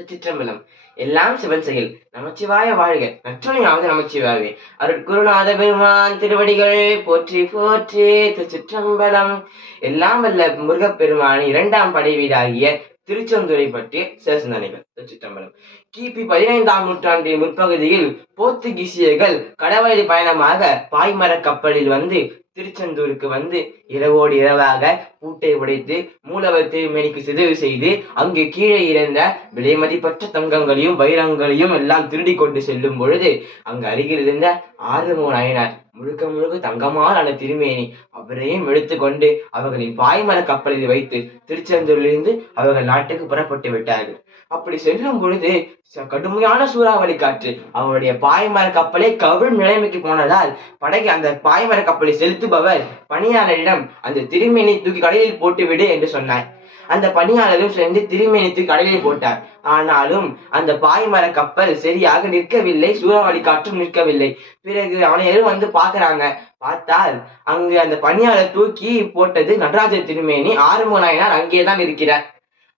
திருச்சிற்றம்பலம் எல்லாம் சிவன் செயல். நமச்சிவாய வாழ்க. நற்றுணையாவது நமச்சிவாயவே அருட்குருநாத பெருமான் திருவடிகள் போற்றி போற்றி திருச்சிற்றம்பலம் எல்லாம் வல்ல முருகப்பெருமான் இரண்டாம் படை வீடாகிய திருச்செந்துரை பற்றிய சிறசிந்தனைகள் திருச்சிற்றம்பலம் கிபி பதினைந்தாம் நூற்றாண்டின் முற்பகுதியில் போர்த்துகீசியர்கள் கடவழி பயணமாக பாய்மரக் கப்பலில் வந்து திருச்செந்தூருக்கு வந்து இரவோடு இரவாக பூட்டை உடைத்து மூலவர் திருமேனிக்கு சிதைவு செய்து அங்கு கீழே இருந்த விலை மதிப்பற்ற தங்கங்களையும் வைரங்களையும் எல்லாம் திருடி கொண்டு செல்லும் பொழுது அங்கு அருகில் இருந்த ஆறுமோ நாயனார் முழுக்க முழுக்க தங்கமான அந்த திருமேனி அவரையும் எடுத்துக்கொண்டு அவர்களின் பாய்மர கப்பலில் வைத்து திருச்செந்தூரிலிருந்து அவர்கள் நாட்டுக்கு புறப்பட்டு விட்டார்கள். அப்படி செல்லும் பொழுது கடுமையான சூறாவளி காற்று அவருடைய பாய்மர கப்பலே கவிழ் நிலைமைக்கு போனதால் படகு அந்த பாய்மர கப்பலை செலுத்துபவர் பணியாளரிடம் அந்த திருமேனி தூக்கி கடலில் போட்டுவிடு என்று சொன்னார். அந்த பணியாளரும் சேர்ந்து திருமேனி தூக்கி கடலில் போட்டார். ஆனாலும் அந்த பாய்மர கப்பல் சரியாக நிற்கவில்லை சூறாவளி காற்றும் நிற்கவில்லை. பிறகு அவனையரும் வந்து பாக்குறாங்க பார்த்தால் அங்கு அந்த பணியாளர் தூக்கி போட்டது நடராஜர் திருமேனி. ஆறுமுகநாயனார் அங்கேதான் இருக்கிறார்.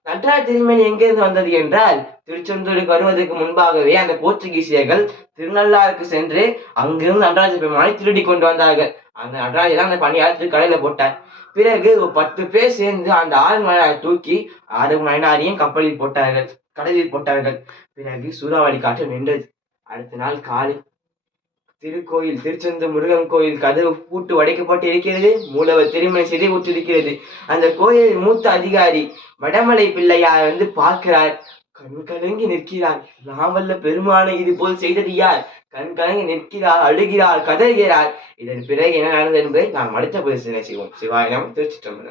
நட்ராஜ் திருமணி எங்கிருந்து வந்தது என்றால் திருச்செந்தூருக்கு வருவதற்கு முன்பாகவே அந்த போர்ச்சுகீசியர்கள் திருநள்ளாருக்கு சென்று அங்கிருந்து நடராஜ பெருமானை திருடி கொண்டு வந்தார்கள். அந்த நடராஜர் தான் அந்த பணியாற்றி கடையில போட்டார். பிறகு பத்து பேர் சேர்ந்து அந்த ஆறு மணி தூக்கி ஆறு மணினாரையும் கப்பலில் போட்டார்கள் கடலில் போட்டார்கள். பிறகு சூறாவளி காற்று நின்றது. அடுத்த நாள் காலை திருக்கோயில் திருச்செந்தூர் முருகன் கோயில் கதவு பூட்டு உடைக்கப்பட்டு இருக்கிறது மூலவர் திருமணி சிதை இருக்கிறது அந்த கோயிலின் மூத்த அதிகாரி வடமலை பிள்ளையார் வந்து பார்க்கிறார். கண் கலங்கி நிற்கிறார். நாவல்ல பெருமானை இது போல் செய்தது யார்? கண் கலங்கி நிற்கிறார் அழுகிறார் கதறுகிறார். இதன் பிறகு என்ன நடந்தது என்பதை நாம் அடுத்த பதிவு செய்வோம். சிவாயம் திருச்சிற்றம்பலம்.